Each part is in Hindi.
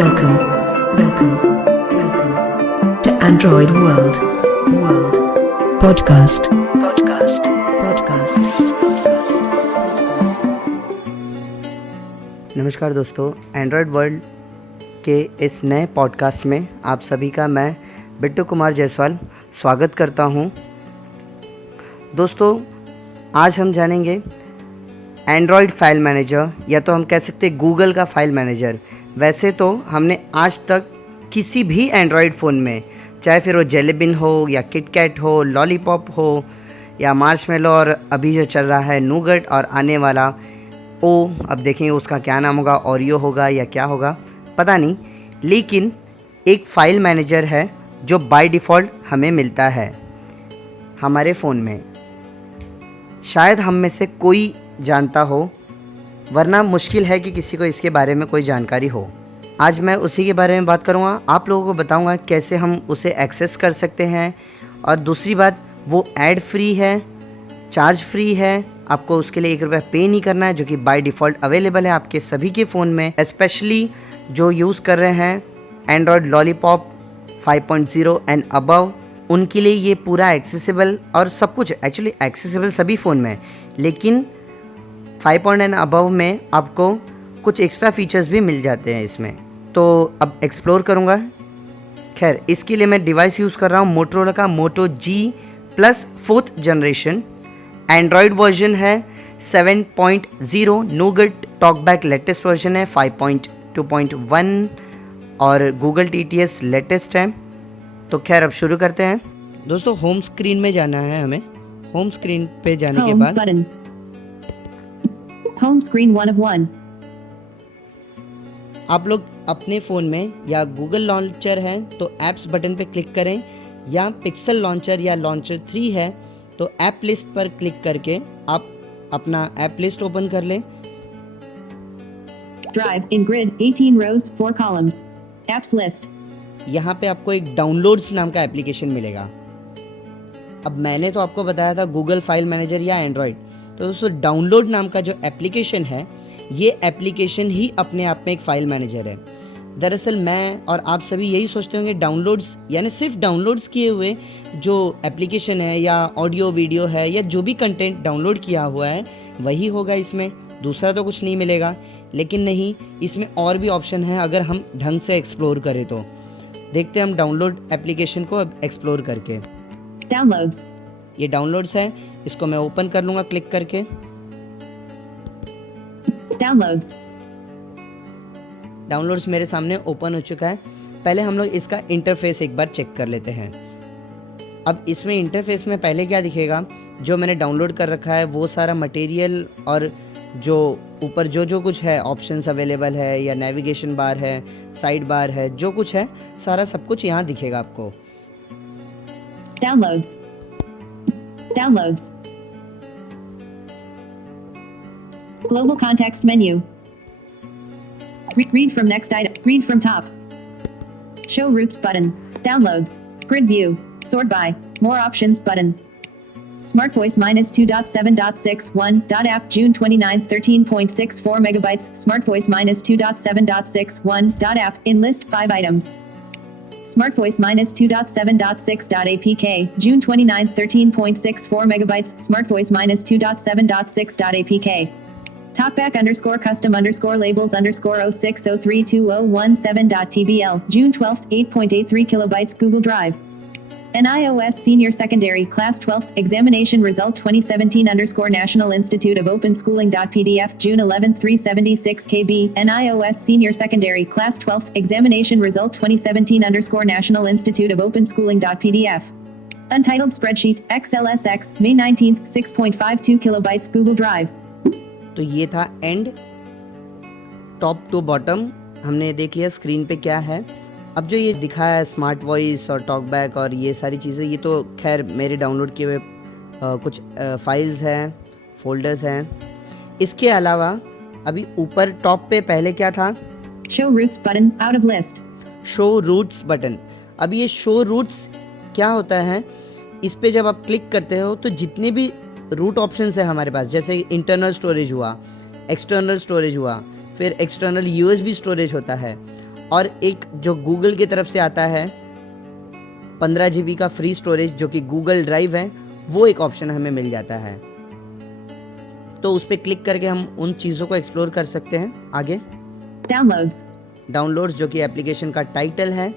Welcome, welcome, welcome to Android World. Podcast. नमस्कार दोस्तों, एंड्रॉयड वर्ल्ड के इस नए पॉडकास्ट में आप सभी का मैं बिट्टू कुमार जायसवाल स्वागत करता हूं। दोस्तों, आज हम जानेंगे एंड्रॉयड फाइल मैनेजर, या तो हम कह सकते हैं गूगल का फाइल मैनेजर। वैसे तो हमने आज तक किसी भी एंड्रॉयड फ़ोन में, चाहे फिर वो जेली बीन हो या किटकैट हो, लॉलीपॉप हो या मार्शमेलो, और अभी जो चल रहा है नूगट, और आने वाला अब देखेंगे उसका क्या नाम होगा, ओरियो होगा या क्या होगा पता नहीं। लेकिन एक फ़ाइल मैनेजर है जो बाय डिफ़ॉल्ट हमें मिलता है हमारे फ़ोन में। शायद हम में से कोई जानता हो, वरना मुश्किल है कि किसी को इसके बारे में कोई जानकारी हो। आज मैं उसी के बारे में बात करूँगा, आप लोगों को बताऊँगा कैसे हम उसे एक्सेस कर सकते हैं। और दूसरी बात, वो ऐड फ्री है, चार्ज फ्री है, आपको उसके लिए ₹1 पे नहीं करना है, जो कि बाय डिफ़ॉल्ट अवेलेबल है आपके सभी के फ़ोन में। स्पेशली जो यूज़ कर रहे हैं एंड्रॉयड लॉलीपॉप 5.0 एंड अबव, उनके लिए ये पूरा एक्सेसिबल, और सब कुछ एक्चुअली एक्सेसिबल सभी फ़ोन में, लेकिन 5 एंड अबव में आपको कुछ एक्स्ट्रा फीचर्स भी मिल जाते हैं इसमें। तो अब एक्सप्लोर करूँगा। खैर, इसके लिए मैं डिवाइस यूज़ कर रहा हूँ मोटोरोला का मोटो G+ 4th generation. Android version है 7.0, नूगट टॉकबैक लेटेस्ट वर्जन है 5.2.1, और गूगल TTS लेटेस्ट है। तो खैर, अब शुरू करते हैं। दोस्तों, होम स्क्रीन में जाना है हमें। होम स्क्रीन पे जाने के बाद होम स्क्रीन 1 of 1। आप लोग अपने फ़ोन में या गूगल लॉन्चर है तो ऐप्स बटन पे क्लिक करें, या पिक्सल लॉन्चर या लॉन्चर 3 है तो ऐप लिस्ट पर क्लिक करके आप अपना ऐप लिस्ट ओपन कर लें। ड्राइव इन grid 18 rows 4 columns apps list. यहाँ पे आपको एक डाउनलोड्स नाम का एप्लीकेशन मिलेगा। अब मैंने तो आपको बताया था गूगल फाइल मैनेजर या एंड्रॉयड, तो दोस्तों डाउनलोड नाम का जो एप्लीकेशन है, ये एप्लीकेशन ही अपने आप में एक फ़ाइल मैनेजर है। दरअसल मैं और आप सभी यही सोचते होंगे डाउनलोड्स यानी सिर्फ डाउनलोड्स किए हुए जो एप्लीकेशन है या ऑडियो वीडियो है या जो भी कंटेंट डाउनलोड किया हुआ है वही होगा इसमें, दूसरा तो कुछ नहीं मिलेगा। लेकिन नहीं, इसमें और भी ऑप्शन है अगर हम ढंग से एक्सप्लोर करें तो। देखते हैं हम डाउनलोड एप्लीकेशन को अब एक्सप्लोर करके। डाउनलोड्स, ये डाउनलोड्स है, इसको मैं ओपन कर लूँगा क्लिक करके। डाउनलोड्स मेरे सामने ओपन हो चुका है। पहले हम लोग इसका इंटरफेस एक बार चेक कर लेते हैं। अब इसमें इंटरफेस में पहले क्या दिखेगा, जो मैंने डाउनलोड कर रखा है वो सारा मटेरियल, और जो ऊपर जो कुछ है ऑप्शंस अवेलेबल है, या नेविगेशन बार है, साइड बार है, जो कुछ है सारा सब कुछ यहाँ दिखेगा आपको। Downloads, global context menu, read from next item, read from top, show routes button, downloads, grid view, sort by, more options button, smart voice -2.7.61. June 29th 13.64 megabytes, smart voice -2.7.61. App in list 5 items, smart voice -2.7.6.apk, June 29th 13.64 megabytes, smart voice -2.7.6.apk. Talkback _custom _labels _06032017.tbl, June 12th 8.83 kilobytes, Google Drive. NIOS Senior Secondary Class 12th Examination Result 2017 National Institute of Open Schooling.pdf, June 11th 376 KB. NIOS Senior Secondary Class 12th Examination Result 2017 National Institute of Open Schooling.pdf. Untitled Spreadsheet XLSX, May 19th 6.52 kilobytes, Google Drive. तो ये था एंड, टॉप टू बॉटम हमने देख लिया स्क्रीन पे क्या है। अब जो ये दिखाया है स्मार्ट वॉइस और टॉकबैक और ये सारी चीज़ें, ये तो खैर मेरे डाउनलोड किए हुए कुछ फाइल्स हैं, फोल्डर्स हैं। इसके अलावा अभी ऊपर टॉप पे पहले क्या था, show routes button, out of list. Show routes button. अब ये शो रूट्स क्या होता है, इस पे जब आप क्लिक करते हो तो जितने भी रूट ऑप्शंस है हमारे पास, जैसे इंटरनल स्टोरेज हुआ, एक्सटर्नल स्टोरेज हुआ, फिर एक्सटर्नल USB स्टोरेज होता है, और एक जो गूगल की तरफ से आता है 15 GB का फ्री स्टोरेज जो कि गूगल ड्राइव है, वो एक ऑप्शन हमें मिल जाता है। तो उस पर क्लिक करके हम उन चीज़ों को एक्सप्लोर कर सकते हैं। आगे Downloads. डाउनलोड्स जो कि एप्लीकेशन का टाइटल है,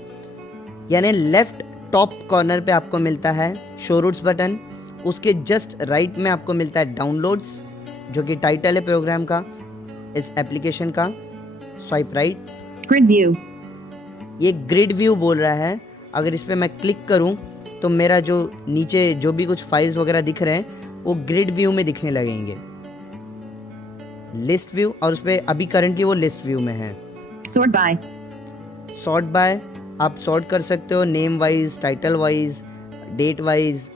यानी लेफ्ट टॉप कॉर्नर पे आपको मिलता है शो रूट्स बटन, उसके जस्ट राइट में आपको मिलता है डाउनलोड्स जो कि टाइटल है प्रोग्राम का, इस एप्लीकेशन का। Swipe right, Grid view. ये ग्रिड व्यू बोल रहा है। अगर इस पर मैं क्लिक करूं तो मेरा जो नीचे जो भी कुछ फाइल्स वगैरह दिख रहे हैं वो ग्रिड व्यू में दिखने लगेंगे। लिस्ट व्यू, और उस पर अभी करंटली वो लिस्ट व्यू में है। Sort by. सॉर्ट बाय, आप सॉर्ट कर सकते हो name wise, title wise, date wise,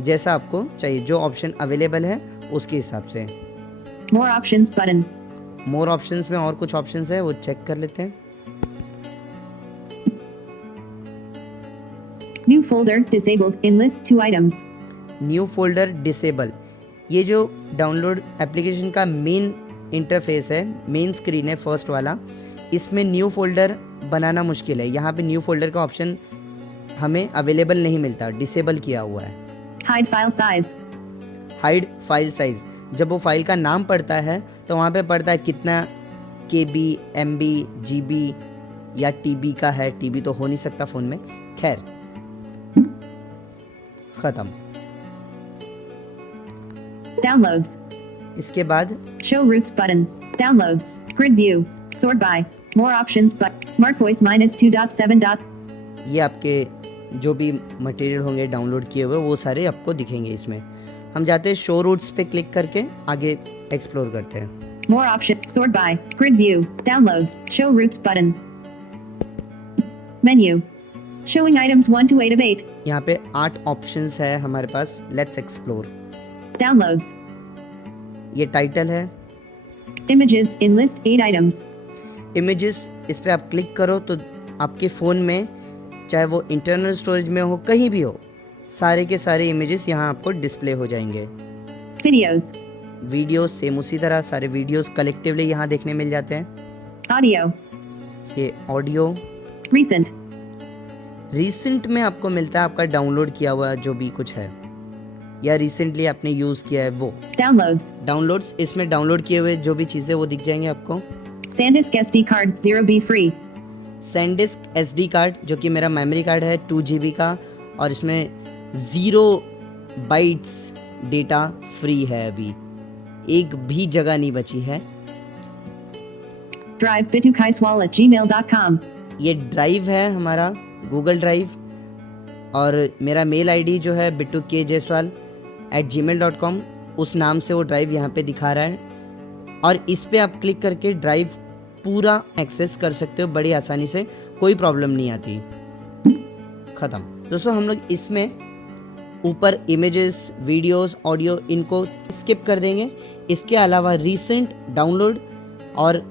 जैसा आपको चाहिए, जो ऑप्शन अवेलेबल है उसके हिसाब से। More options button. More options में और कुछ ऑप्शंस है, वो चेक कर लेते हैं। New folder disabled in list 2 items. New folder disable, ये जो डाउनलोड एप्लीकेशन का मेन इंटरफेस है, मेन स्क्रीन है फर्स्ट वाला, इसमें न्यू फोल्डर बनाना मुश्किल है। यहाँ पे न्यू फोल्डर का ऑप्शन हमें अवेलेबल नहीं मिलता, डिसेबल किया हुआ है। Hide file size. Hide file size, जब वो फाइल का नाम पड़ता है तो वहाँ पे पड़ता है कितना KB, MB, GB या TB का है। TB तो हो नहीं सकता फ़ोन में, खैर ख़त्म। Downloads. इसके बाद Show routes button. Downloads. Grid view. Sort by. More options but Smart Voice -2.7. ये आपके जो भी मटेरियल होंगे डाउनलोड किए हुए वो सारे आपको दिखेंगे इसमें। हम जाते हैं शो रूट्स पे क्लिक करके आगे एक्सप्लोर करते हैं। More options. Sort by. Grid view. Downloads. Show routes button. Menu. Showing items 1 to 8 of 8. यहाँ पे 8 ऑप्शंस है हमारे पास, लेट्स एक्सप्लोर। Downloads. ये टाइटल है। Images in list 8 items. Images, इस पे आप क्लिक करो तो आपके फ़ोन में चाहे वो इंटरनल स्टोरेज में हो, कहीं भी हो, सारे के सारे इमेजेस यहाँ आपको डिस्प्ले हो जाएंगे। Videos. वीडियोस सेम उसी तरह, सारे वीडियोस कलेक्टिवली यहाँ देखने मिल जाते हैं। Audio. ये ऑडियो। Recent. रिसेंट में आपको मिलता है आपका डाउनलोड किया हुआ जो भी कुछ है या रिसेंटली आपने यूज़ किया है वो। Downloads. डाउनलोड्स, इसमें डाउनलोड किए हुए जो भी चीज़ें वो दिख जाएंगे आपको। SanDisk SD card 0B free. SanDisk SD card जो कि मेरा मेमोरी कार्ड है 2 GB का, और इसमें 0 बाइट्स डेटा फ्री है, अभी एक भी जगह नहीं बची है। Drive bitukaiswal@gmail.com. ये ड्राइव है हमारा गूगल ड्राइव, और मेरा मेल ID जो है bittukjaiswal@gmail.com, उस नाम से वो ड्राइव यहाँ पे दिखा रहा है। और इस पे आप क्लिक करके ड्राइव पूरा एक्सेस कर सकते हो बड़ी आसानी से, कोई प्रॉब्लम नहीं आती। ख़त्म। दोस्तों हम लोग इसमें ऊपर इमेजेस, वीडियोस, ऑडियो, इनको स्किप कर देंगे। इसके अलावा रीसेंट, डाउनलोड और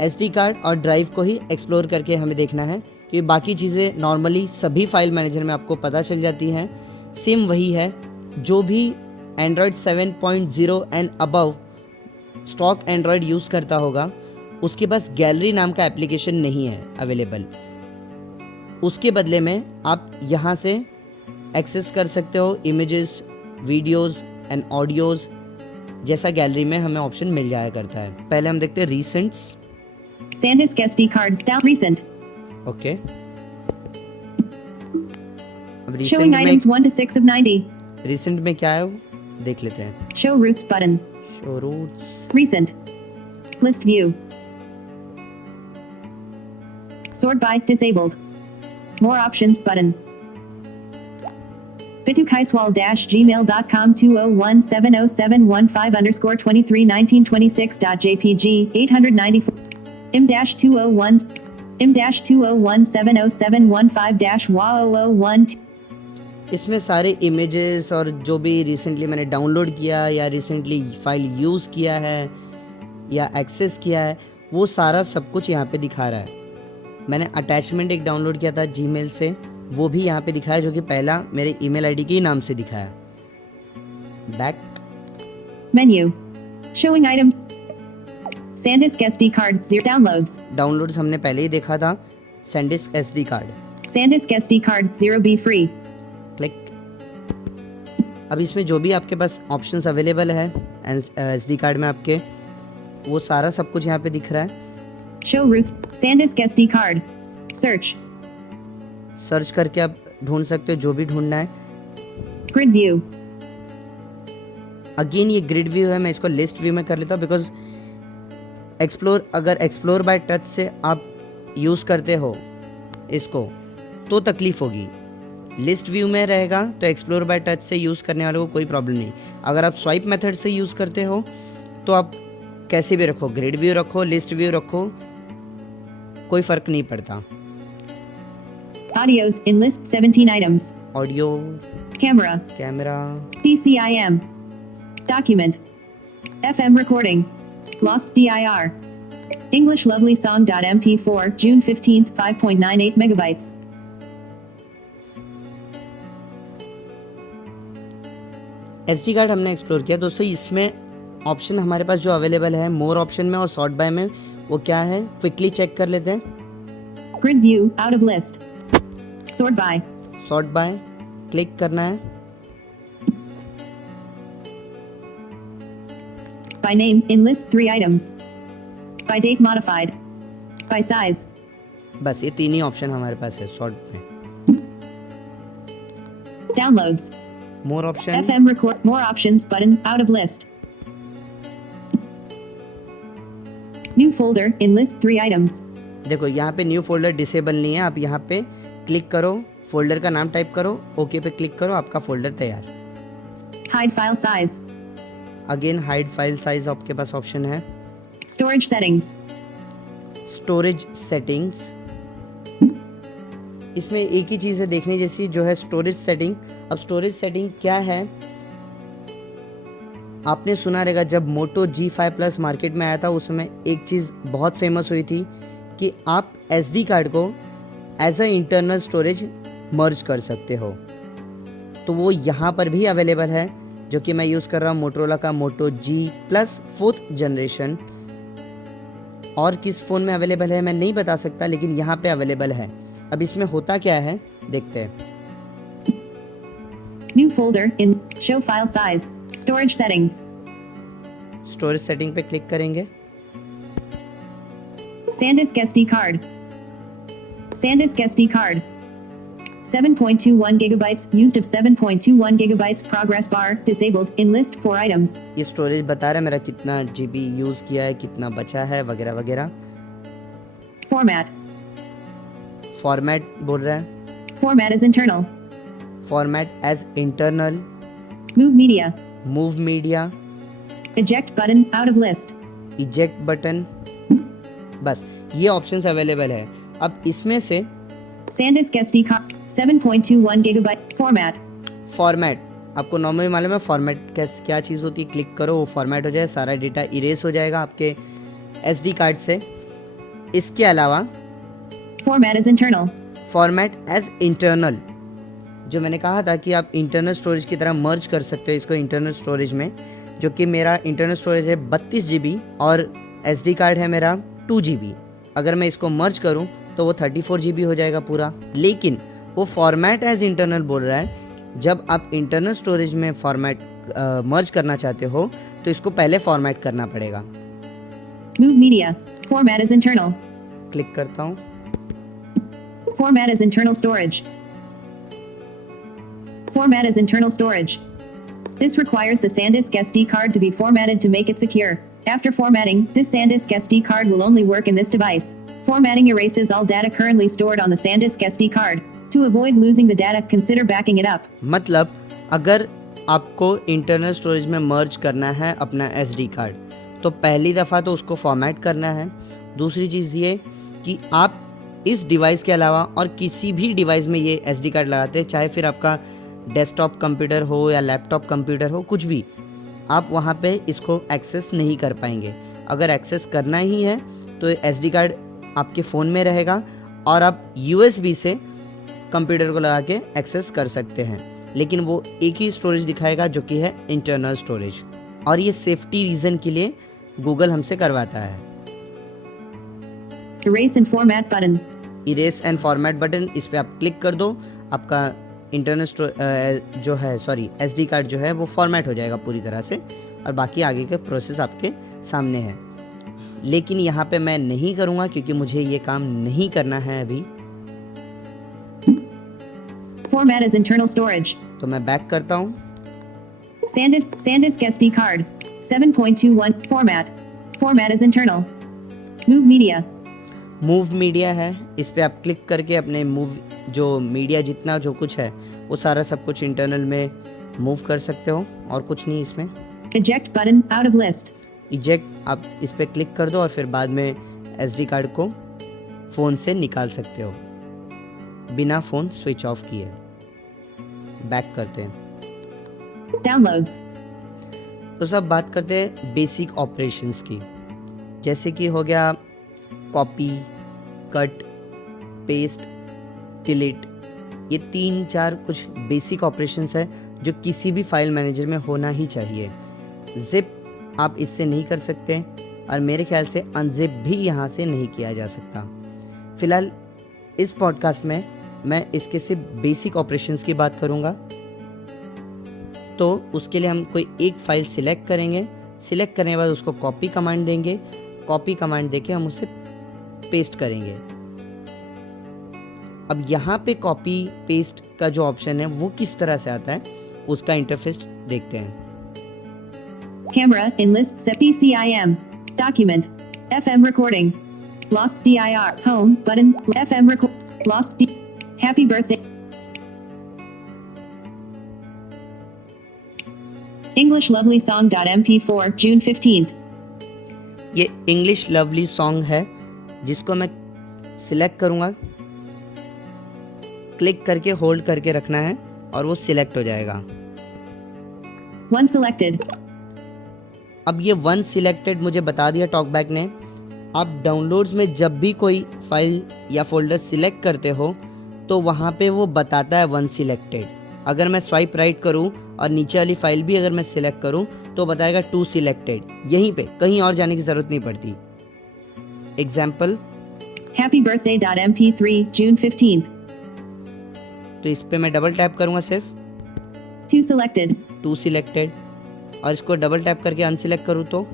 SD कार्ड और ड्राइव को ही एक्सप्लोर करके हमें देखना है, कि बाकी चीज़ें नॉर्मली सभी फाइल मैनेजर में आपको पता चल जाती हैं। सेम वही है, जो भी Android 7.0 and above stock Android use करता होगा उसके पास गैलरी नाम का एप्लीकेशन नहीं है अवेलेबल। उसके बदले में आप यहाँ से एक्सेस कर सकते हो इमेजेस, वीडियोस एंड ऑडियोज़, जैसा गैलरी में हमें ऑप्शन मिल जाया करता है। पहले हम देखते हैं रीसेंट्स। SanDisk SD card down recent. Okay, अब Showing items 1 to 6 of 90. Recent में क्या है वो देख लेते हैं। Show routes button. Show routes, Recent. List view. Sort by disabled. More options button. bitukaiswal-gmail.com 201707115_231926.jpg 894 im-201707115-wa001. इसमें सारे इमेजेस और जो भी रिसेंटली मैंने डाउनलोड किया या रिसेंटली फाइल यूज़ किया है या एक्सेस किया है, वो सारा सब कुछ यहाँ पे दिखा रहा है। मैंने अटैचमेंट एक डाउनलोड किया था जीमेल से, वो भी यहाँ पे दिखाया, जो कि पहला मेरे ईमेल आईडी के ही नाम से दिखाया। Back Menu. Showing items. SanDisk SD card 0 downloads. Downloads हमने पहले ही देखा था, SanDisk SD card, SanDisk SD card 0B free. Click. अब इसमें जो भी आपके पास ऑप्शंस अवेलेबल है SD कार्ड में आपके, वो सारा सब कुछ यहाँ पे दिख रहा है। Show routes. SanDisk SD card. Search. Search करके आप ढूंढ सकते हो जो भी ढूंढना है। Grid view. अगेन ये ग्रिड व्यू है, मैं इसको लिस्ट व्यू में कर लेता हूँ बिकॉज अगर एक्सप्लोर बाय टच से आप यूज़ करते हो इसको तो तकलीफ़ होगी। लिस्ट व्यू में रहेगा तो एक्सप्लोर बाय टच से यूज़ करने वालों को कोई प्रॉब्लम नहीं। अगर आप स्वाइप मेथड से यूज़ करते हो तो आप कैसे भी रखो, ग्रिड व्यू रखो, लिस्ट व्यू रखो, कोई फ़र्क नहीं पड़ता। Audios in list 17 items. Audio, Camera. Camera, DCIM. Document. FM recording. Lost DIR. English Lovely Song.mp4 June 15th 5.98 megabytes. SD card हमने एक्सप्लोर किया दोस्तों। इसमें ऑप्शन हमारे पास जो अवेलेबल है मोर ऑप्शन में और सॉर्ट बाय में, वो क्या है क्विकली चेक कर लेते हैं। Grid view out of list. Sort by. Sort bye click करना है। By name in list 3 items. By date modified. By size. बस ये तीन ही ऑप्शन हमारे पास है सॉर्ट में। Downloads. More option, FM record more options button out of list. New folder in list 3 items. देखो यहाँ पे न्यू फोल्डर डिसेबल नहीं है। आप यहाँ पे क्लिक करो, फोल्डर का नाम टाइप करो, ओके पे क्लिक करो, आपका फोल्डर तैयार। Hide file size. Again hide file size आपके पास ऑप्शन है। Storage settings. स्टोरेज सेटिंग्स, इसमें एक ही चीज़ है देखने जैसी जो है स्टोरेज सेटिंग। अब स्टोरेज सेटिंग क्या है, आपने सुना रहेगा जब मोटो G5 प्लस मार्केट में आया था उसमें एक चीज़ बहुत फेमस हुई थी कि आप SD कार्ड को एज अ इंटरनल स्टोरेज मर्ज कर सकते हो। तो वो यहाँ पर भी अवेलेबल है, जो कि मैं यूज़ कर रहा हूँ मोटरोला का मोटो G प्लस 4th जनरेशन। और किस फ़ोन में अवेलेबल है मैं नहीं बता सकता, लेकिन यहाँ पे अवेलेबल है। अब इसमें होता क्या है देखते हैं। New folder in show file size. Storage settings. Storage setting पे क्लिक करेंगे। SanDisk SD card. SanDisk SD card. 7.21 gigabytes used of 7.21 gigabytes progress bar disabled in list 4 items. ये स्टोरेज बता रहा है मेरा कितना GB यूज़ किया है, कितना बचा है वगैरह वगैरह। Format. फॉर्मेट बोल रहा है, Format is internal. Format as internal, Move media. Move media, Eject button out of list. Eject button, बस ये ऑप्शंस अवेलेबल है। अब इसमें से SanDisk SD card. 7.21 gigabyte. Format. Format, आपको नॉर्मली मालूम है फॉर्मेट क्या चीज़ होती है। क्लिक करो वो फॉर्मेट हो जाए, सारा डेटा इरेज हो जाएगा आपके SD कार्ड से। इसके अलावा Format is internal. Format as internal, जो मैंने कहा था कि आप इंटरनल स्टोरेज की तरह मर्ज कर सकते हो इसको इंटरनल स्टोरेज में, जो कि मेरा इंटरनल स्टोरेज है 32 GB और SD कार्ड है मेरा 2 GB। अगर मैं इसको मर्ज करूं तो वो 34 GB हो जाएगा पूरा। लेकिन वो फॉर्मेट एज इंटरनल बोल रहा है, जब आप इंटरनल स्टोरेज में फॉर्मेट मर्ज करना चाहते हो तो इसको पहले फॉर्मेट करना पड़ेगा। Move media. Format is internal. Click करता हूँ, Format is internal storage. Format is internal storage. This requires the SanDisk SD card to be formatted to make it secure. After formatting, this SanDisk SD card will only work in this device. Formatting erases all data currently stored on the SanDisk SD card. To avoid losing the data, consider backing it up. मतलब अगर आपको इंटरनल स्टोरेज में मर्ज करना है अपना SD कार्ड तो पहली दफ़ा तो उसको फॉर्मेट करना है। दूसरी चीज़ ये कि आप इस डिवाइस के अलावा और किसी भी डिवाइस में ये SD कार्ड लगाते हैं, चाहे फिर आपका डेस्कटॉप कंप्यूटर हो या लैपटॉप कंप्यूटर हो, कुछ भी, आप वहाँ पे इसको एक्सेस नहीं कर पाएंगे। अगर एक्सेस करना ही है तो SD कार्ड आपके फ़ोन में रहेगा और आप USB से कंप्यूटर को लगा के एक्सेस कर सकते हैं, लेकिन वो एक ही स्टोरेज दिखाएगा जो कि है इंटरनल स्टोरेज। और ये सेफ्टी रीज़न के लिए गूगल हमसे करवाता है। Erase and format button. Erase and format button, इस पर आप क्लिक कर दो, आपका इंटरनल जो है SD कार्ड जो है वो फॉर्मेट हो जाएगा पूरी तरह से, और बाकी आगे के प्रोसेस आपके सामने है। लेकिन यहाँ पे मैं नहीं करूँगा क्योंकि मुझे ये काम नहीं करना है अभी। Format as internal storage. तो मैं बैक करता हूँ। SanDisk SD card. 7.21 format. Format as internal. Move media. Move media है, इस पर आप क्लिक करके अपने मूव जो मीडिया जितना जो कुछ है वो सारा सब कुछ इंटरनल में मूव कर सकते हो, और कुछ नहीं इसमें। Eject button out of list. Eject आप इस पर क्लिक कर दो और फिर बाद में SD कार्ड को फ़ोन से निकाल सकते हो बिना फ़ोन स्विच ऑफ किए। बैक करते हैं। Downloads. तो सब बात करते हैं बेसिक ऑपरेशंस की, जैसे कि हो गया कॉपी, कट, पेस्ट, डिलीट। ये 3-4 कुछ बेसिक ऑपरेशंस है जो किसी भी फाइल मैनेजर में होना ही चाहिए। जिप आप इससे नहीं कर सकते, और मेरे ख्याल से अनजिप भी यहाँ से नहीं किया जा सकता। फ़िलहाल इस पॉडकास्ट में मैं इसके सिर्फ बेसिक ऑपरेशंस की बात करूँगा। तो उसके लिए हम कोई एक फ़ाइल सिलेक्ट करेंगे, सिलेक्ट करने के बाद उसको कॉपी कमांड देंगे, कॉपी कमांड देके हम उसे पेस्ट करेंगे। अब यहाँ पे कॉपी पेस्ट का जो ऑप्शन है वो किस तरह से आता है उसका इंटरफेस देखते हैं। Camera in list CIM. Document. FM recording. Lost DIR. Home button. FM record. Lost D. Happy birthday. English lovely song.mp4 June 15th. ये इंग्लिश लवली सॉन्ग है जिसको मैं सिलेक्ट करूँगा, क्लिक करके होल्ड करके रखना है और वो सिलेक्ट हो जाएगा। One selected. अब ये वन सिलेक्टेड मुझे बता दिया टॉकबैक ने। आप डाउनलोड्स में जब भी कोई फाइल या फोल्डर सिलेक्ट करते हो तो वहाँ पे वो बताता है वन सिलेक्टेड। अगर मैं स्वाइप राइट करूँ और नीचे वाली फाइल भी अगर मैं सिलेक्ट करूँ तो बताएगा 2 सिलेक्टेड। यहीं पे कहीं और जाने की ज़रूरत नहीं पड़ती। Example Happy birthday.mp3 June 15th. तो इस पे मैं डबल टैप करूँगा सिर्फ 2 selected. 2 सिलेक्टेड, और इसको डबल टैप करके अनसिलेक्ट करूँ तो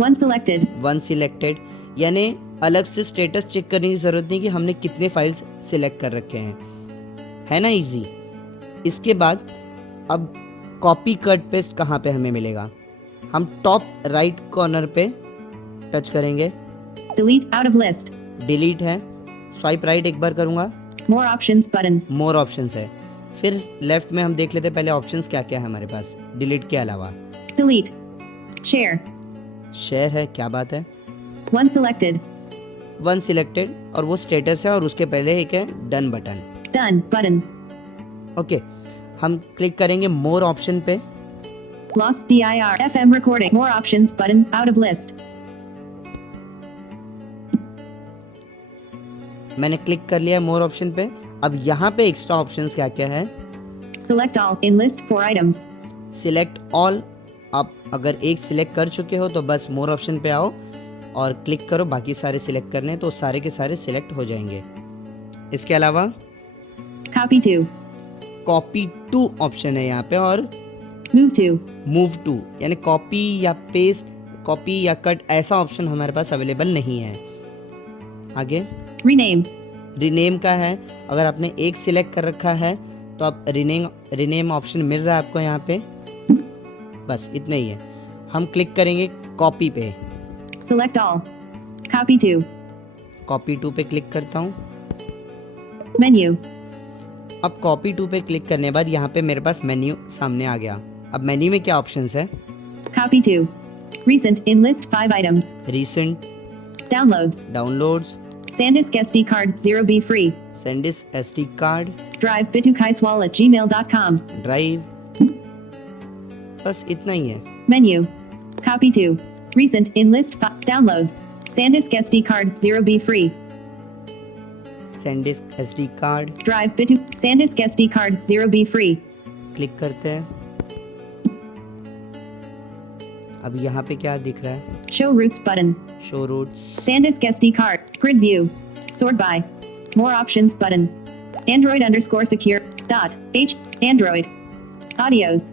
1 selected. 1 सिलेक्टेड। यानी अलग से स्टेटस चेक करने की ज़रूरत नहीं कि हमने कितने फाइल्स सिलेक्ट कर रखे हैं, है ना इजी। इसके बाद अब कॉपी कट पेस्ट कहाँ पे हमें मिलेगा, हम टॉप राइट कॉर्नर पे टच करेंगे, Delete out of list. Delete है, स्वाइप राइट एक बार करूँगा, More options button. More options है, फिर लेफ्ट में हम देख लेते हैं पहले ऑप्शंस क्या क्या है हमारे पास डिलीट के अलावा। Delete. Share. शेयर है, क्या बात है, 1 selected. 1 सिलेक्टेड, और वो स्टेटस है और उसके पहले एक है done button. Done button. Okay, हम क्लिक करेंगे मोर ऑप्शन पे, Lost DIR. FM recording. More options button out of list. मैंने क्लिक कर लिया मोर ऑप्शन पे। अब यहाँ पे एक्स्ट्रा ऑप्शंस क्या क्या है, Select all in list 4 items. Select all. आप अगर एक सिलेक्ट कर चुके हो तो बस मोर ऑप्शन पे आओ और क्लिक करो, बाकी सारे सिलेक्ट करने तो सारे के सारे सिलेक्ट हो जाएंगे। इसके अलावा Copy to. Copy to option है यहाँ पे, और Move to. मूव टू, यानी कॉपी या पेस्ट, कॉपी या कट ऐसा ऑप्शन हमारे पास अवेलेबल नहीं है। आगे Rename. रीनेम का है, अगर आपने एक सिलेक्ट कर रखा है तो आप रीनेम ऑप्शन मिल रहा है आपको यहाँ पे, बस इतना ही है। हम क्लिक करेंगे कॉपी पे, Select all. Copy to. Copy to पे क्लिक करता हूँ। Menu. अब कॉपी टू पे क्लिक करने के बाद यहाँ पे मेरे पास मेन्यू सामने आ गया। अब मेन्यू में क्या ऑप्शंस है, Copy to. Recent in list 5 items. Recent, Downloads. Downloads, SanDisk SD card 0B free. SanDisk SD card, Drive bitukaiswall@gmail.com. Drive, बस इतना ही है। Menu. Copy to. Recent in list 5. Downloads. SanDisk SD card 0B free. SanDisk SD card, Drive bitu. SanDisk SD card 0B free. Click करते हैं। अब यहाँ पे क्या दिख रहा है, Show routes button. Show routes, SanDisk SD card. Grid view. Sort by. More options button. Android underscore secure. Dot. H. Android. Audios.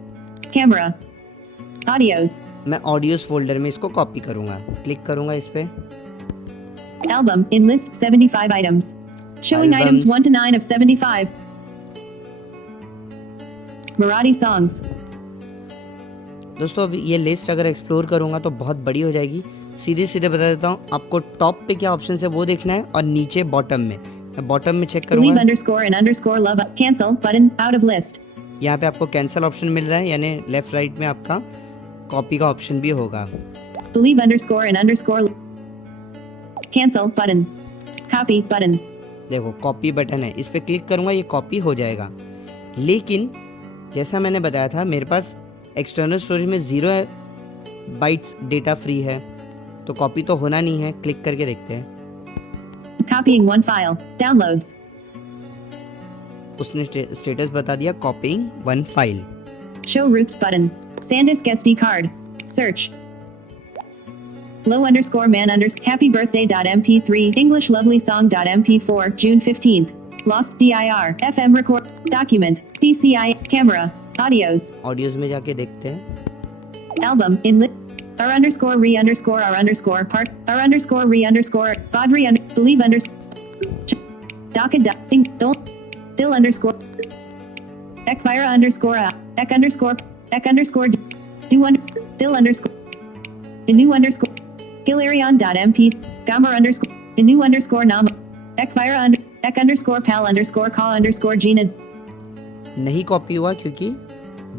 Camera. Audios. मैं ऑडियोज फोल्डर में इसको कॉपी करूँगा, क्लिक करूँगा इस पे। Album in list 75 items. Showing items Albums. 1 to 9 of 75. Marathi songs. दोस्तों अब ये लिस्ट अगर एक्सप्लोर करूँगा तो बहुत बड़ी हो जाएगी। सीधे सीधे बता देता हूँ, आपको टॉप पे क्या ऑप्शन है वो देखना है और नीचे बॉटम में। मैं बॉटम में चेक Believe करूँगा, underscore and underscore love. Cancel button out of list. यहाँ पे आपको कैंसिल ऑप्शन मिल रहा है, यानी लेफ्ट राइट में आपका कॉपी का ऑप्शन भी होगा। Believe underscore and underscore. Cancel button. Copy button. देखो कॉपी बटन है, इस पर क्लिक करूँगा ये कॉपी हो जाएगा। लेकिन जैसा मैंने बताया था मेरे पास एक्सटर्नल स्टोरेज में 0 बाइट्स डेटा फ्री है, तो कॉपी तो होना नहीं है। क्लिक करके देखते हैं। Copying one file. Downloads. उसने स्टेटस बता दिया copying 1 file. Show routes button. SanDisk SD card. Search. Low underscore man underscore happy birthday dot mp3 English lovely song dot mp4 June 15th. Lost dir FM record document DCI camera audios audios में जाके देखते हैं। album in lit r underscore re underscore r underscore part r underscore re underscore bodri under believe underscore docket dot ding don't dill underscore ekvira underscore ek underscore do under dill underscore inu underscore Gilarion.mp, Gamma underscore, Inu underscore Nama, Ekvira under, Ek underscore Pal underscore Ka underscore Gina, नहीं कॉपी हुआ क्योंकि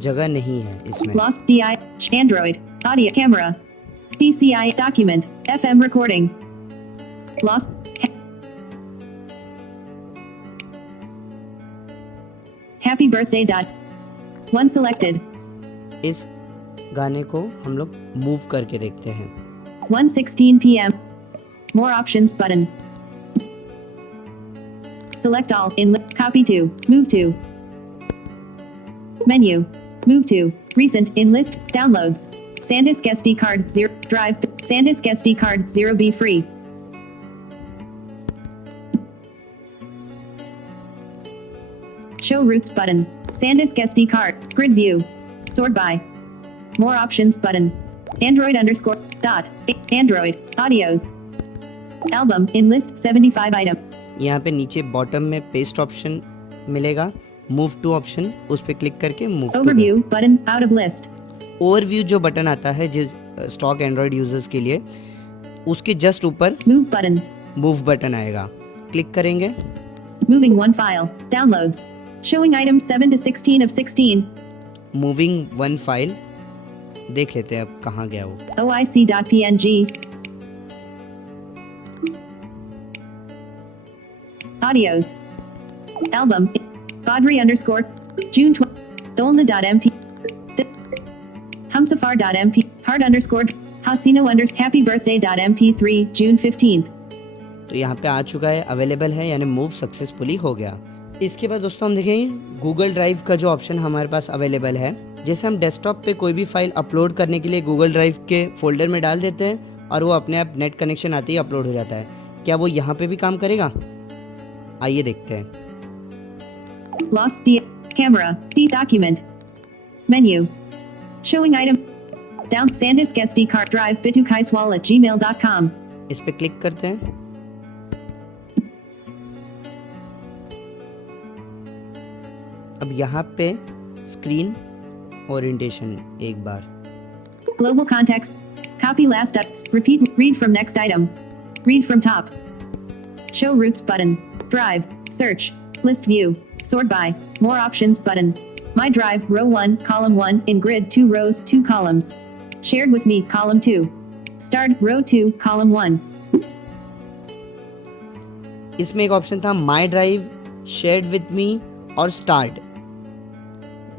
जगह नहीं है इसमें। Lost DI, Android, Audio Camera, DCI Document, FM Recording, Lost, Happy Birthday dot, One selected, इस गाने को हम लोग मूव करके देखते हैं। 1:16 p.m. More options button. Select all in copy to, move to. Menu. Move to. Recent in list downloads. SanDisk SD card 0 drive. SanDisk SD card 0B free. Show routes button. SanDisk SD card. Grid view. Sort by. More options button. Android underscore dot Android audios album in list 75 item. यहाँ पे नीचे बॉटम में पेस्ट ऑप्शन मिलेगा, मूव टू ऑप्शन, उस पर क्लिक करके move to. Overview button out of list. Overview जो बटन आता है जिस स्टॉक एंड्रॉयड यूजर्स के लिए, उसके जस्ट ऊपर Move button. मूव बटन आएगा, क्लिक करेंगे। Moving one file. Downloads. Showing items 7 to 16 of 16. Moving 1 file, देख लेते हैं अब कहाँ गया वो। OIC.png. Audios. Album. Badri underscore. June 12. Dolna.mp. Humsafar.mp. Heart underscore. Hasino underscore. Happy birthday.mp3 June 15th. तो यहाँ पे आ चुका है, अवेलेबल है, यानी मूव सक्सेसफुली हो गया। इसके बाद दोस्तों हम देखेंगे गूगल ड्राइव का जो ऑप्शन हमारे पास अवेलेबल है। जैसे हम डेस्कटॉप पे कोई भी फाइल अपलोड करने के लिए गूगल ड्राइव के फोल्डर में डाल देते हैं और वो अपने आप नेट कनेक्शन आते ही अपलोड हो जाता है, क्या वो यहाँ पे भी काम करेगा? आइए देखते हैं। Lost D camera D document menu showing item down SanDisk SD card drive bitukaiSwal@gmail.com. इस पे क्लिक करते हैं। अब यहाँ पे स्क्रीन ओरिएंटेशन एक बार, Global context. Copy last repeat read from next item. Read from top. Show routes button. Drive. Search. List view. Sort by. More options button. My drive row 1 column 1 in grid 2 rows 2 columns. Shared with me column 2. Start row 2 column 1. इसमें एक ऑप्शन था my drive, shared with me और स्टार्ट।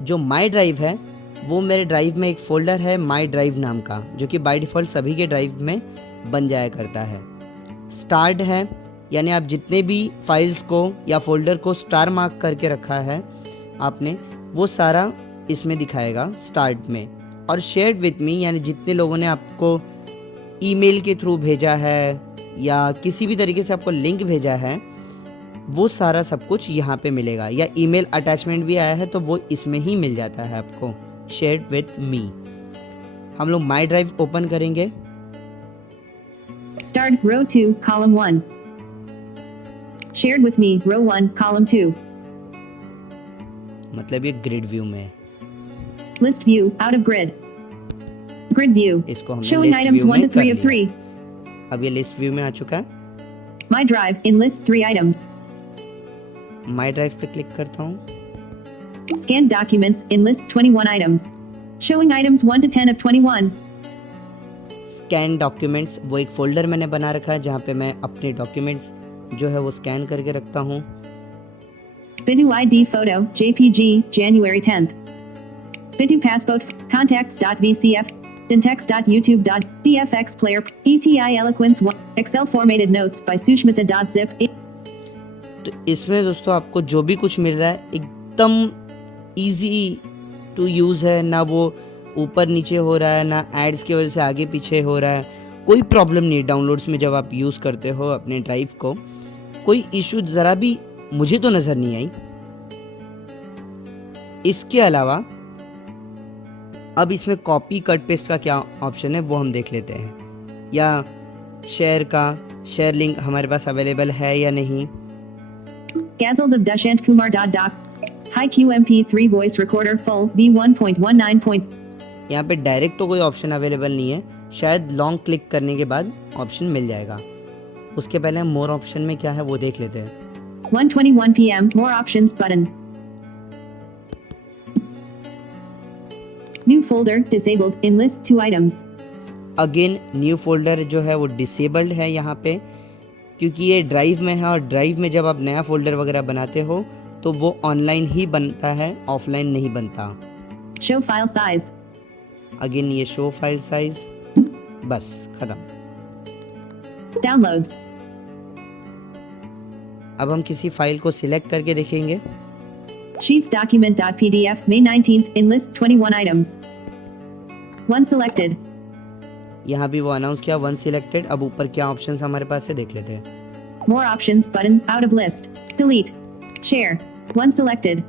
जो माई ड्राइव है वो मेरे ड्राइव में एक फ़ोल्डर है माई ड्राइव नाम का, जो कि बाय डिफ़ॉल्ट सभी के ड्राइव में बन जाया करता है। स्टार्ट है यानी आप जितने भी फाइल्स को या फोल्डर को स्टार मार्क करके रखा है आपने, वो सारा इसमें दिखाएगा स्टार्ट में। और शेयर्ड विथ मी यानी जितने लोगों ने आपको ईमेल के थ्रू भेजा है या किसी भी तरीके से आपको लिंक भेजा है, वो सारा सब कुछ यहाँ पे मिलेगा, या ईमेल अटैचमेंट भी आया है तो वो इसमें ही मिल जाता है आपको, शेयर्ड विथ मी। हम लोग माई ड्राइव ओपन करेंगे। Start row 2, column 1. Shared with me, row 1, column 2. मतलब ये ग्रिड व्यू में है। List view, out of grid. Grid view. इसको हमने Showing लिस्ट items व्यू 1 में to कर 3 of लिया। 3. अब ये लिस्ट व्यू में आ चुका है। My drive, in list 3 items. My drive पे क्लिक करता हूँ। Scanned documents, in list 21 items. Showing items 1 to 10 of 21. Scan documents, वो एक फोल्डर मैंने बना रखा है जहाँ पे मैं अपने डॉक्यूमेंट्स जो है वो स्कैन करके रखता हूँ। Bidu ID photo, JPG, January 10th. Bidu passport, contacts.vcf, dentext.youtube.dfx player, ETI eloquence 1, Excel formatted notes by sushmita.zip. तो इसमें दोस्तों आपको जो भी कुछ मिल रहा है एकदम इजी टू यूज़ है, ना वो ऊपर नीचे हो रहा है, ना एड्स की वजह से आगे पीछे हो रहा है, कोई प्रॉब्लम नहीं। डाउनलोड्स में जब आप यूज़ करते हो अपने ड्राइव को, कोई इशू ज़रा भी मुझे तो नज़र नहीं आई। इसके अलावा अब इसमें कॉपी कट पेस्ट का क्या ऑप्शन है वो हम देख लेते हैं, या शेयर लिंक हमारे पास अवेलेबल है या नहीं। Gazelles of Dushant Kumar. Doc. Hi QMP3 voice recorder full V1.19. यहाँ पे डायरेक्ट तो कोई ऑप्शन अवेलेबल नहीं है, शायद लॉन्ग क्लिक करने के बाद ऑप्शन मिल जाएगा। उसके पहले हम मोर ऑप्शन में क्या है वो देख लेते हैं। 1:21 p.m. More options button. New folder disabled in list 2 items. Again new folder जो है वो डिसेबल्ड है यहाँ पे, क्योंकि ये ड्राइव में है, और ड्राइव में जब आप नया फोल्डर वगैरह बनाते हो तो वो ऑनलाइन ही बनता है, ऑफलाइन नहीं बनता। Show file size. अगेन ये शो फाइल साइज, बस खत्म। Downloads. अब हम किसी फाइल को सिलेक्ट करके देखेंगे। Sheets document.pdf May 19th in list 21 items. 1 selected. यहाँ भी वो अनाउंस किया 1 सिलेक्टेड। अब ऊपर क्या ऑप्शंस हमारे पास है देख लेते हैं। More options button out of list. Delete. Share. 1 selected.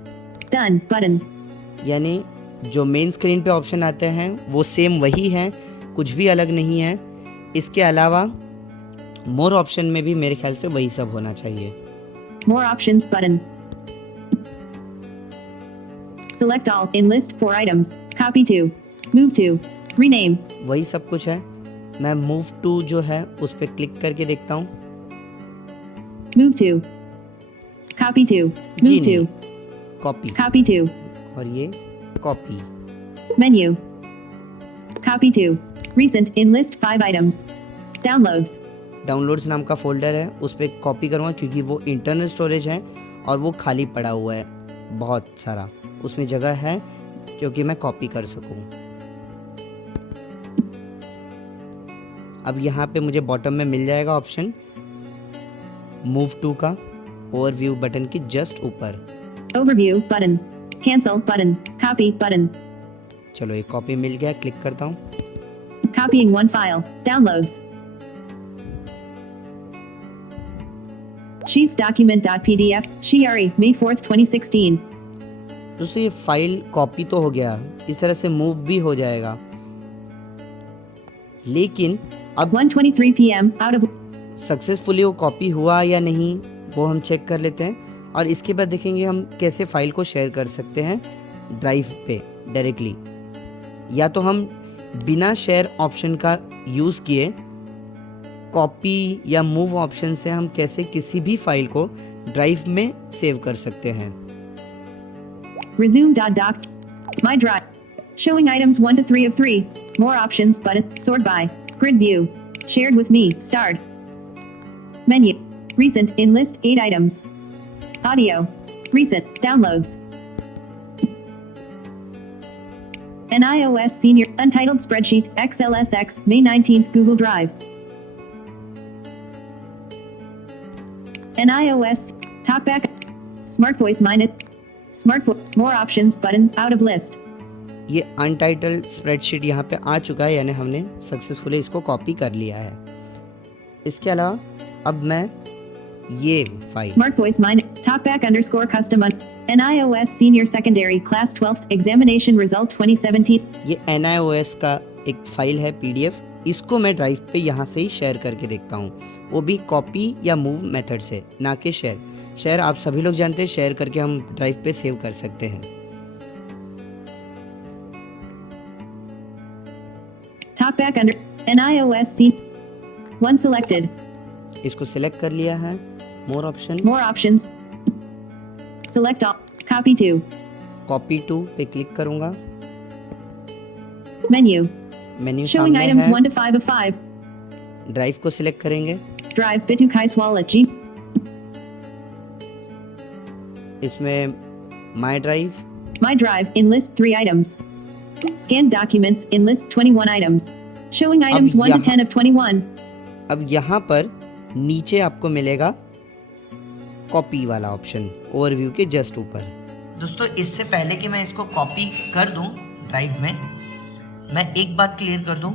Done button. यानी जो मेन स्क्रीन पे ऑप्शन आते हैं वो सेम वही हैं, कुछ भी अलग नहीं है। इसके अलावा मोर ऑप्शन में भी मेरे ख्याल से वही सब होना चाहिए। More options button. Select all in list 4 items. Copy to. Move to. Rename. वही सब कुछ है। मैं मूव टू जो है उस पर क्लिक करके देखता हूँ। Move to. Copy to. जी Move to. नहीं, कॉपी, Copy to. और ये copy. Menu. Copy to. Recent in list 5 items. Downloads. Downloads नाम का फोल्डर है, उस पर कॉपी करूँगा क्योंकि वो इंटरनल स्टोरेज है और वो खाली पड़ा हुआ है बहुत सारा, उसमें जगह है क्योंकि मैं कॉपी कर सकूँ। अब यहाँ पे मुझे बॉटम में मिल जाएगा ऑप्शन मूव टू का, ओवरव्यू बटन के जस्ट ऊपर। Overview button. Cancel button. Copy button. चलो एक कॉपी मिल गया, क्लिक करता हूँ। Copying one file. Downloads. Sheets document.pdf. Shiari, May 4th, 2016. दोस्तों ये फाइल कॉपी तो हो गया, इस तरह से मूव भी हो जाएगा, लेकिन अब 1:23 p.m. out of सक्सेसफुली वो कॉपी हुआ या नहीं वो हम चेक कर लेते हैं, और इसके बाद देखेंगे हम कैसे फाइल को शेयर कर सकते हैं ड्राइव पे डायरेक्टली। या तो हम बिना शेयर ऑप्शन का यूज़ किए कॉपी या मूव ऑप्शन से हम कैसे किसी भी फाइल को ड्राइव में सेव कर सकते हैं। resume.doc. My drive. Showing items 1 to 3 of 3. More options button. Sort by. Grid view. Shared with me. Start. Menu. Recent in list 8 items. Audio. Recent. Downloads. An iOS Senior Untitled Spreadsheet XLSX May 19th Google Drive. An iOS Talkback Smart Voice Minded Smart More options button out of list. ये अनटाइटल्ड स्प्रेडशीट यहाँ पे आ चुका है, यानी हमने सक्सेसफुली इसको कॉपी कर लिया है। इसके अलावा अब मैं ये file Smart voice mine. Talkback underscore custom. NIOS Senior Secondary Class 12th Examination Result 2017. ये NIOS का एक फाइल है PDF, इसको मैं ड्राइव पे यहाँ से ही शेयर करके देखता हूँ, वो भी कॉपी या मूव मेथड से, ना कि शेयर आप सभी लोग जानते हैं, शेयर करके हम ड्राइव पे सेव कर सकते हैं। Talkback under NIOS C1 selected. इसको सिलेक्ट कर लिया है, more option, More options. Select all. Copy to. Copy to पे क्लिक करूँगा, Menu. मेन्यू Showing सामने items है, 1 to 5 of 5. ड्राइव को सिलेक्ट करेंगे, Drive Bitu Kaiswala G. इसमें my drive, My drive in list 3 items. Scanned documents in list 21 items. Showing items 1 to यहाँ- 10 of 21. अब यहाँ पर नीचे आपको मिलेगा कॉपी वाला ऑप्शन, ओवरव्यू के जस्ट ऊपर। दोस्तों इससे पहले कि मैं इसको कॉपी कर दूं ड्राइव में, मैं एक बात क्लियर कर दूं,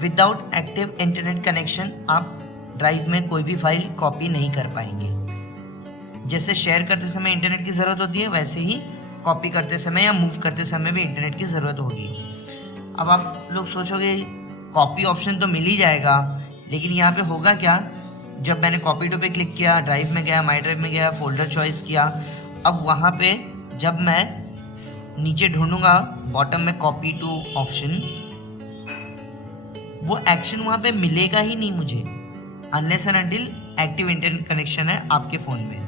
विदाउट एक्टिव इंटरनेट कनेक्शन आप ड्राइव में कोई भी फाइल कॉपी नहीं कर पाएंगे। जैसे शेयर करते समय इंटरनेट की ज़रूरत होती है, वैसे ही कॉपी करते समय या मूव करते समय भी इंटरनेट की ज़रूरत होगी। अब आप लोग सोचोगे कॉपी ऑप्शन तो मिल ही जाएगा, लेकिन यहाँ पे होगा क्या, जब मैंने कॉपी टू पे क्लिक किया, ड्राइव में गया, माई ड्राइव में गया, फोल्डर चॉइस किया, अब वहाँ पे जब मैं नीचे ढूंढूंगा बॉटम में कॉपी टू ऑप्शन, वो एक्शन वहाँ पे मिलेगा ही नहीं मुझे, unless and until active internet connection है आपके फ़ोन में।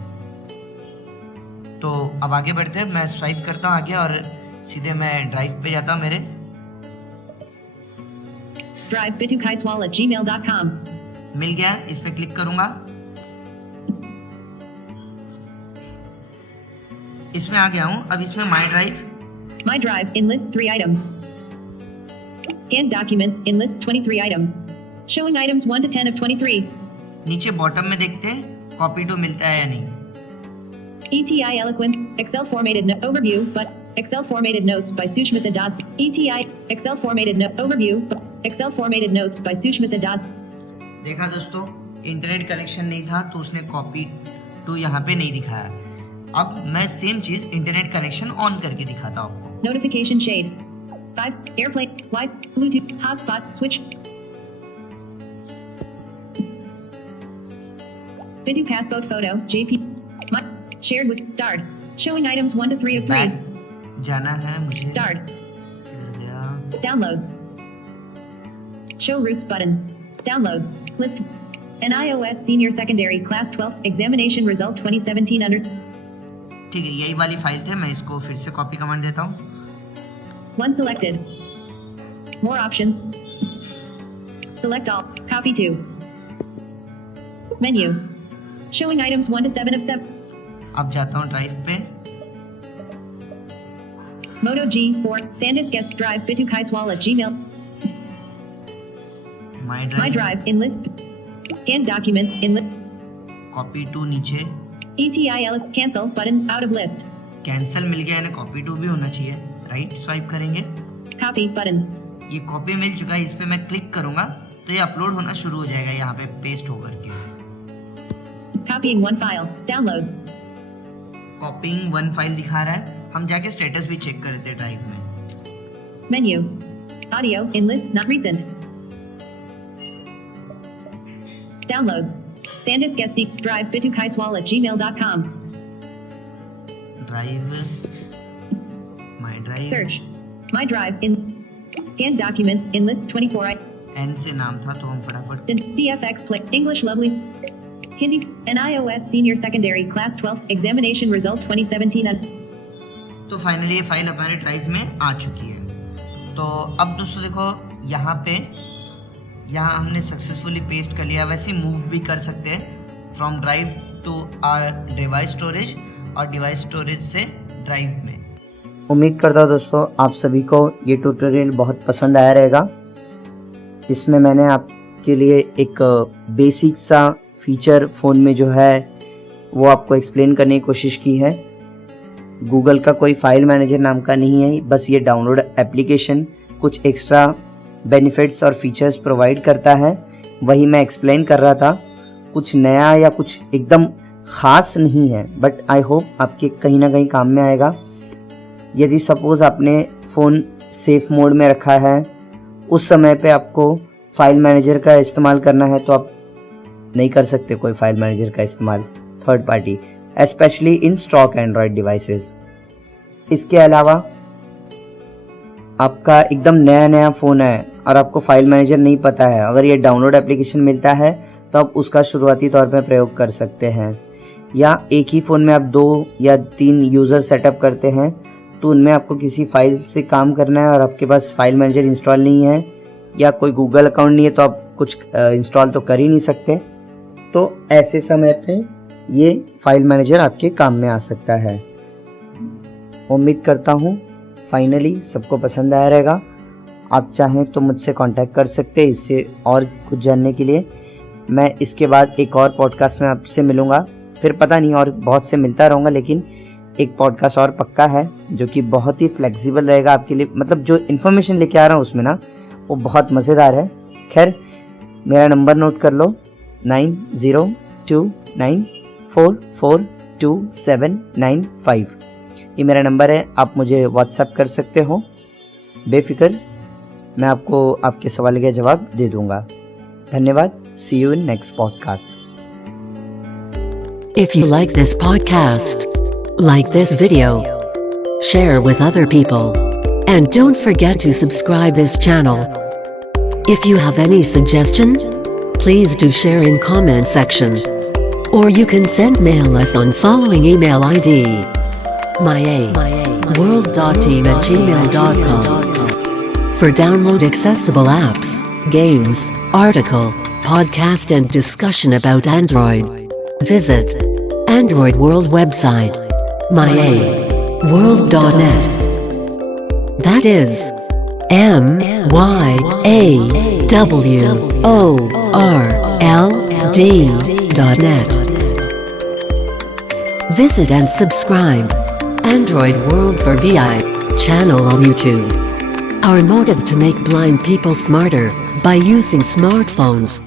तो अब आगे बढ़ते हैं, मैं स्वाइप करता हूँ आगे और सीधे मैं ड्राइव पे जाता हूँ मेरे। Drive Bitu Kaiswala gmail.com. मिल गया, इस पे क्लिक करूंगा, इसमें आ गया हूं। अब इसमें my drive, My drive in list 3 items. Scanned documents in list 23 items. Showing items 1 to 10 of 23. नीचे बॉटम में देखते हैं कॉपी टू मिलता है या नहीं। ETI Eloquent Excel formatted overview but Excel formatted notes by Sushmita Dots. ETI Excel formatted overview but Excel formatted notes by Sushmita Dots. देखा दोस्तों, इंटरनेट कनेक्शन नहीं था तो उसने कॉपी टू यहाँ पे नहीं दिखाया। अब मैं सेम चीज इंटरनेट कनेक्शन ऑन करके दिखाता हूँ आपको। Notification shade. 5 airplane Wi-Fi Bluetooth hotspot switch. Bitu passport photo JP. My shared with starred. Showing items 1 to 3 of 3. Back जाना है मुझे, Starred. फिर गया, Downloads. Show routes button. Downloads. List. NIOS Senior Secondary Class 12th Examination Result 2017 under. ठीक है, यही वाली फाइल थे, मैं इसको फिर से कॉपी कमांड देता हूँ। 1 selected. More options. Select all. Copy to. Menu. Showing items 1 to 7 of 7. अब जाता हूँ ड्राइव पे, Moto G4. SanDisk S Drive Bitu Kaiswala Gmail. My My drive, Drive in list. Scanned documents in list. Copy to नीचे, ETI cancel button out of list. Cancel मिल गया, यानी कॉपी टू भी होना चाहिए। राइट स्वाइप करेंगे, Copy button. ये कॉपी मिल चुका है, इस पे मैं क्लिक करूंगा तो ये अपलोड होना शुरू हो जाएगा यहाँ पे पेस्ट होकर के। Copying one file. Downloads. कॉपिंग one file दिखा रहा है, हम जाके स्टेटस भी चेक कर लेते हैं ड्राइव में। Menu. Audio in list not recent. Downloads. SanDisk SD Drive Bitu Kaiswala gmail.com. Drive, my drive, Search. My Drive in Scanned documents in list 24 N से नाम था तो हम फटाफट DFX Play English Lovely Hindi NIOS Senior Secondary Class 12th Examination Result 2017 तो फाइनली ये फाइल हमारे ड्राइव में आ चुकी है। तो अब दोस्तों देखो यहाँ हमने सक्सेसफुली पेस्ट कर लिया। वैसे मूव भी कर सकते हैं from drive to our device storage और डिवाइस स्टोरेज से ड्राइव में। उम्मीद करता हूँ दोस्तों आप सभी को ये ट्यूटोरियल बहुत पसंद आया रहेगा। इसमें मैंने आपके लिए एक बेसिक सा फीचर फ़ोन में जो है वो आपको एक्सप्लेन करने की कोशिश की है। गूगल का कोई फाइल मैनेजर नाम का नहीं है, बस ये डाउनलोड एप्लीकेशन कुछ एक्स्ट्रा बेनिफिट्स और फीचर्स प्रोवाइड करता है। वही मैं एक्सप्लेन कर रहा था, कुछ नया या कुछ एकदम ख़ास नहीं है, बट आई होप आपके कहीं ना कहीं काम में आएगा। यदि सपोज़ आपने फ़ोन सेफ मोड में रखा है, उस समय पे आपको फाइल मैनेजर का इस्तेमाल करना है, तो आप नहीं कर सकते कोई फाइल मैनेजर का इस्तेमाल third party, especially in stock Android devices. इसके अलावा आपका एकदम नया फ़ोन है और आपको फाइल मैनेजर नहीं पता है, अगर ये डाउनलोड एप्लीकेशन मिलता है तो आप उसका शुरुआती तौर पर प्रयोग कर सकते हैं। या एक ही फ़ोन में आप 2 या 3 यूज़र सेटअप करते हैं, तो उनमें आपको किसी फाइल से काम करना है और आपके पास फाइल मैनेजर इंस्टॉल नहीं है या कोई गूगल अकाउंट नहीं है, तो आप कुछ इंस्टॉल तो कर ही नहीं सकते। तो ऐसे समय पे ये फाइल मैनेजर आपके काम में आ सकता है। उम्मीद करता हूँ फाइनली सबको पसंद आया रहेगा। आप चाहें तो मुझसे कांटेक्ट कर सकते हैं इससे और कुछ जानने के लिए। मैं इसके बाद एक और पॉडकास्ट में आपसे मिलूँगा, फिर पता नहीं और बहुत से मिलता रहूँगा, लेकिन एक पॉडकास्ट और पक्का है जो कि बहुत ही फ्लेक्सिबल रहेगा आपके लिए। मतलब जो इन्फॉर्मेशन लेके आ रहा हूँ उसमें ना वो बहुत मज़ेदार है। खैर, मेरा नंबर नोट कर लो, 9029442795। ये मेरा नंबर है, आप मुझे व्हाट्सएप कर सकते हो। बेफिक्र मैं आपको आपके सवाल का जवाब दे दूंगा। धन्यवाद। See you in next podcast. If you like this podcast, like this video, share with other people, and don't forget to subscribe this channel. If you have any suggestion, please do share in comment section, or you can send mail us on following email ID: myaworld.team@gmail.com. For download accessible apps, games, article, podcast and discussion about Android, visit Android World website, myaworld.net. That is myaworld.net. Visit and subscribe Android World for VI channel on YouTube. Our motive to make blind people smarter by using smartphones.